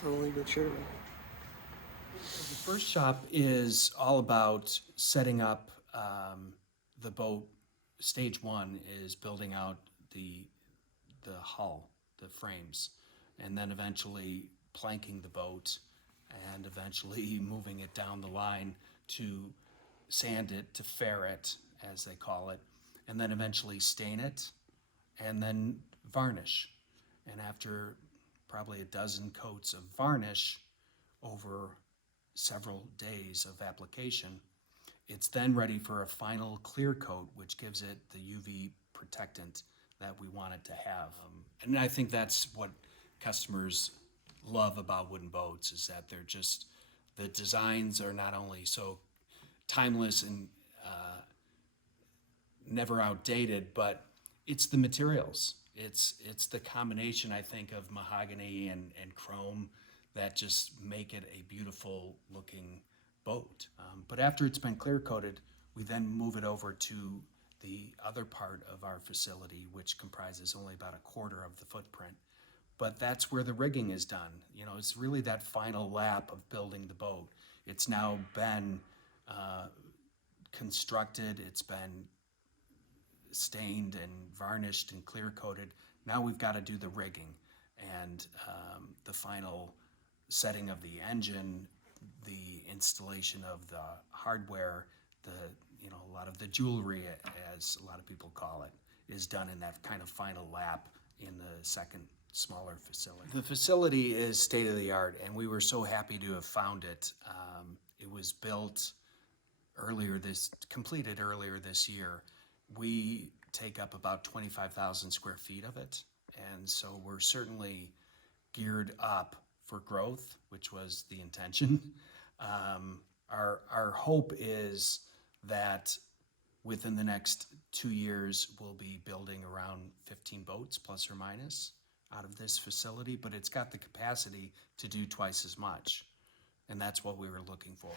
slowly but surely. The first shop is all about setting up the boat. Stage one is building out the hull, the frames, and then eventually planking the boat, and eventually moving it down the line to sand it, to fair it, as they call it, and then eventually stain it, and then varnish. And after probably a dozen coats of varnish over several days of application, it's then ready for a final clear coat, which gives it the UV protectant that we want it to have. And I think that's what customers love about wooden boats, is that they're just, the designs are not only so timeless and never outdated, but it's the materials. It's the combination, I think, of mahogany and chrome that just make it a beautiful looking boat. But after it's been clear coated, we then move it over to the other part of our facility, which comprises only about a quarter of the footprint. But that's where the rigging is done. You know, it's really that final lap of building the boat. It's now been uh, constructed, it's been stained and varnished and clear coated. Now we've got to do the rigging and the final setting of the engine, the installation of the hardware, the, you know, a lot of the jewelry, as a lot of people call it, is done in that kind of final lap in the second smaller facility. The facility is state of the art, and we were so happy to have found it. It was completed earlier this year. We take up about 25,000 square feet of it, and so we're certainly geared up for growth, which was the intention. Our hope is that within the next 2 years, we'll be building around 15 boats, plus or minus, out of this facility, but it's got the capacity to do twice as much. And that's what we were looking for.